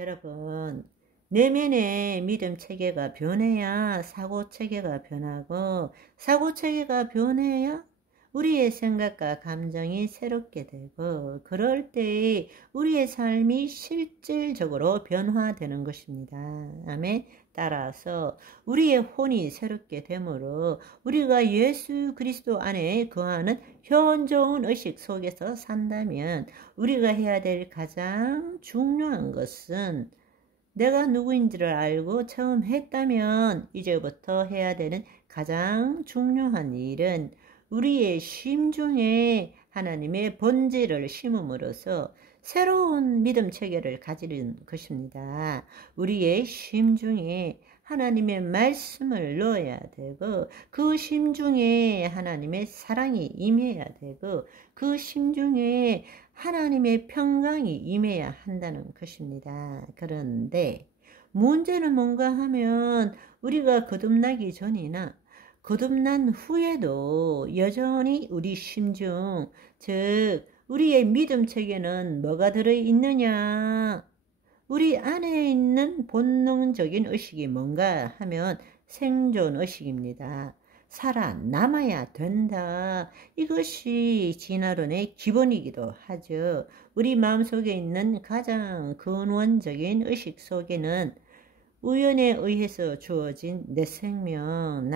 여러분, 내면의 믿음 체계가 변해야 사고 체계가 변하고, 사고 체계가 변해야 우리의 생각과 감정이 새롭게 되고, 그럴 때 우리의 삶이 실질적으로 변화되는 것입니다. 아멘. 따라서 우리의 혼이 새롭게 되므로 우리가 예수 그리스도 안에 거하는 현존 의식 속에서 산다면 우리가 해야 될 가장 중요한 것은, 내가 누구인지를 알고 처음 했다면 이제부터 해야 되는 가장 중요한 일은 우리의 심중에 하나님의 본질을 심음으로써 새로운 믿음 체계를 가지는 것입니다. 우리의 심중에 하나님의 말씀을 넣어야 되고, 그 심중에 하나님의 사랑이 임해야 되고, 그 심중에 하나님의 평강이 임해야 한다는 것입니다. 그런데 문제는 뭔가 하면 우리가 거듭나기 전이나 거듭난 후에도 여전히 우리 심중, 즉 우리의 믿음 체계는 뭐가 들어있느냐? 우리 안에 있는 본능적인 의식이 뭔가 하면 생존 의식입니다. 살아남아야 된다. 이것이 진화론의 기본이기도 하죠. 우리 마음속에 있는 가장 근원적인 의식 속에는 우연에 의해서 주어진 내 생명,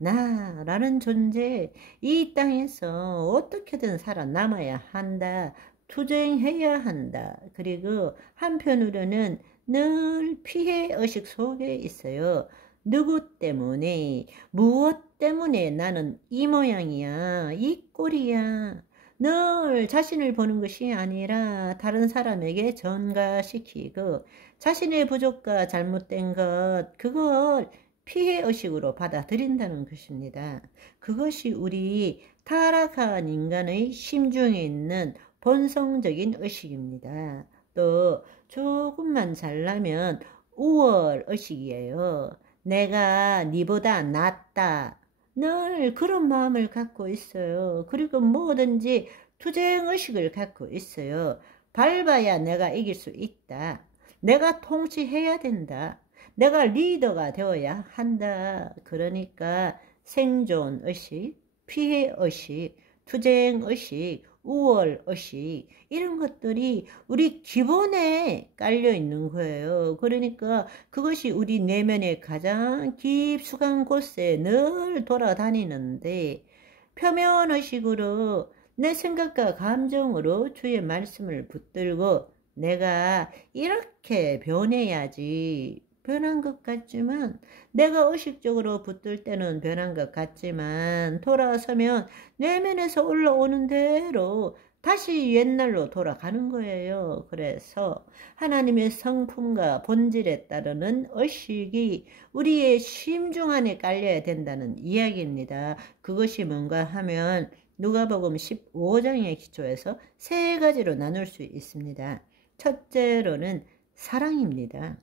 나라는 존재, 이 땅에서 어떻게든 살아남아야 한다. 투쟁해야 한다. 그리고 한편으로는 늘 피해 의식 속에 있어요. 누구 때문에, 무엇 때문에 나는 이 모양이야, 이 꼴이야. 늘 자신을 보는 것이 아니라 다른 사람에게 전가시키고 자신의 부족과 잘못된 것, 그걸 피해의식으로 받아들인다는 것입니다. 그것이 우리 타락한 인간의 심중에 있는 본성적인 의식입니다. 또 조금만 잘나면 우월의식이에요. 내가 니보다 낫다. 늘 그런 마음을 갖고 있어요. 그리고 뭐든지 투쟁의식을 갖고 있어요. 밟아야 내가 이길 수 있다. 내가 통치해야 된다. 내가 리더가 되어야 한다. 그러니까 생존의식, 피해의식, 투쟁의식, 우월의식, 이런 것들이 우리 기본에 깔려 있는 거예요. 그러니까 그것이 우리 내면의 가장 깊숙한 곳에 늘 돌아다니는데, 표면의식으로 내 생각과 감정으로 주의 말씀을 붙들고 내가 이렇게 변해야지, 변한 것 같지만, 내가 의식적으로 붙들 때는 변한 것 같지만 돌아서면 내면에서 올라오는 대로 다시 옛날로 돌아가는 거예요. 그래서 하나님의 성품과 본질에 따르는 의식이 우리의 심중 안에 깔려야 된다는 이야기입니다. 그것이 뭔가 하면 누가복음 15장의 기초에서 세 가지로 나눌 수 있습니다. 첫째로는 사랑입니다.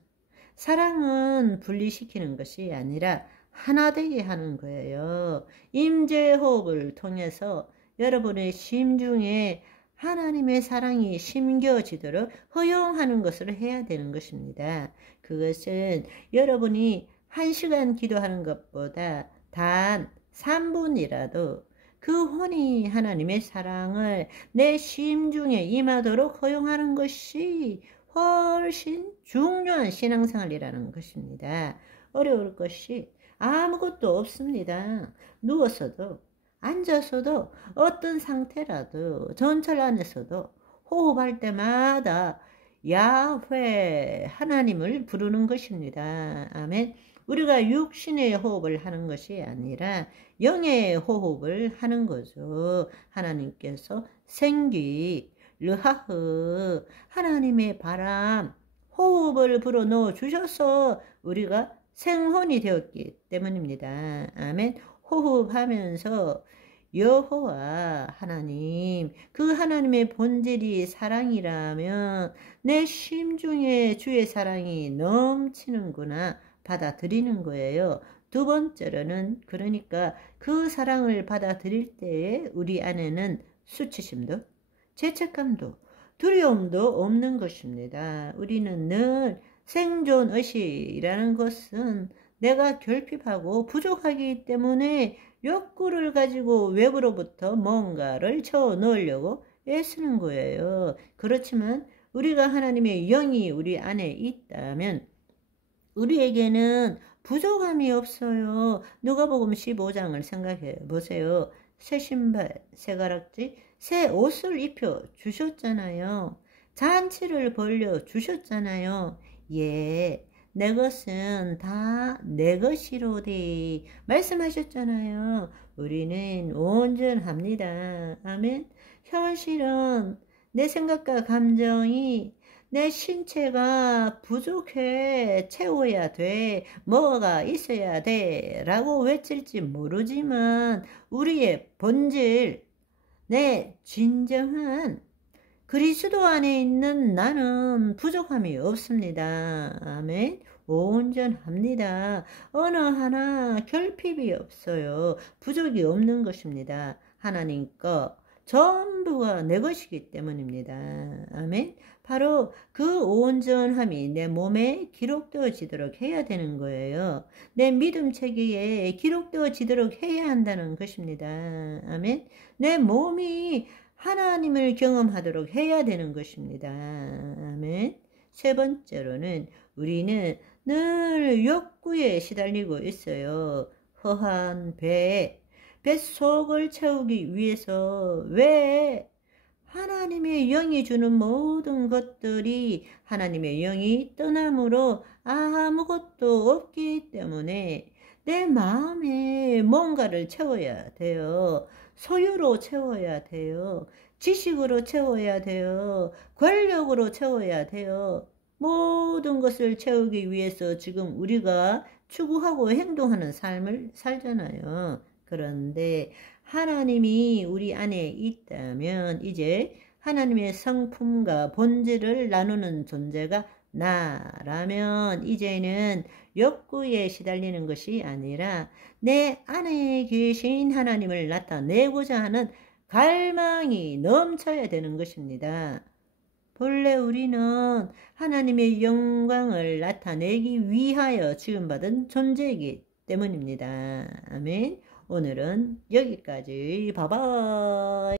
사랑은 분리시키는 것이 아니라 하나 되게 하는 거예요. 임재호흡을 통해서 여러분의 심중에 하나님의 사랑이 심겨지도록 허용하는 것을 해야 되는 것입니다. 그것은 여러분이 1시간 기도하는 것보다 단 3분이라도 그 혼이 하나님의 사랑을 내 심중에 임하도록 허용하는 것이 훨씬 중요한 신앙생활이라는 것입니다. 어려울 것이 아무것도 없습니다. 누워서도 앉아서도 어떤 상태라도 전철 안에서도 호흡할 때마다 야훼 하나님을 부르는 것입니다. 아멘. 우리가 육신의 호흡을 하는 것이 아니라 영의 호흡을 하는 거죠. 하나님께서 생기, 르하흐, 하나님의 바람, 호흡을 불어넣어 주셔서 우리가 생혼이 되었기 때문입니다. 아멘. 호흡하면서 여호와 하나님, 그 하나님의 본질이 사랑이라면 내 심중에 주의 사랑이 넘치는구나 받아들이는 거예요. 두 번째로는, 그러니까 그 사랑을 받아들일 때에 우리 안에는 수치심도, 죄책감도, 두려움도 없는 것입니다. 우리는 늘 생존의식이라는 것은 내가 결핍하고 부족하기 때문에 욕구를 가지고 외부로부터 뭔가를 채워 넣으려고 애쓰는 거예요. 그렇지만 우리가 하나님의 영이 우리 안에 있다면 우리에게는 부족함이 없어요. 누가복음 15장을 생각해 보세요. 새 신발, 새 가락지, 새 옷을 입혀 주셨잖아요. 잔치를 벌려 주셨잖아요. 예, 내 것은 다 내 것이로되 말씀하셨잖아요. 우리는 온전합니다. 아멘. 현실은 내 생각과 감정이 내 신체가 부족해, 채워야 돼, 뭐가 있어야 돼 라고 외칠지 모르지만 우리의 본질, 내 진정한 그리스도 안에 있는 나는 부족함이 없습니다. 아멘. 온전합니다. 어느 하나 결핍이 없어요. 부족이 없는 것입니다. 하나님 거 전부가 내 것이기 때문입니다. 아멘. 바로 그 온전함이 내 몸에 기록되어지도록 해야 되는 거예요. 내 믿음 체계에 기록되어지도록 해야 한다는 것입니다. 아멘. 내 몸이 하나님을 경험하도록 해야 되는 것입니다. 아멘. 세 번째로는 우리는 늘 욕구에 시달리고 있어요. 허한 뱃속을 채우기 위해서 왜 하나님의 영이 주는 모든 것들이 하나님의 영이 떠남으로 아무것도 없기 때문에 내 마음에 뭔가를 채워야 돼요. 소유로 채워야 돼요. 지식으로 채워야 돼요. 권력으로 채워야 돼요. 모든 것을 채우기 위해서 지금 우리가 추구하고 행동하는 삶을 살잖아요. 그런데 하나님이 우리 안에 있다면 이제 하나님의 성품과 본질을 나누는 존재가 나라면 이제는 욕구에 시달리는 것이 아니라 내 안에 계신 하나님을 나타내고자 하는 갈망이 넘쳐야 되는 것입니다. 본래 우리는 하나님의 영광을 나타내기 위하여 지음받은 존재이기 때문입니다. 아멘. 오늘은 여기까지. 바이바이.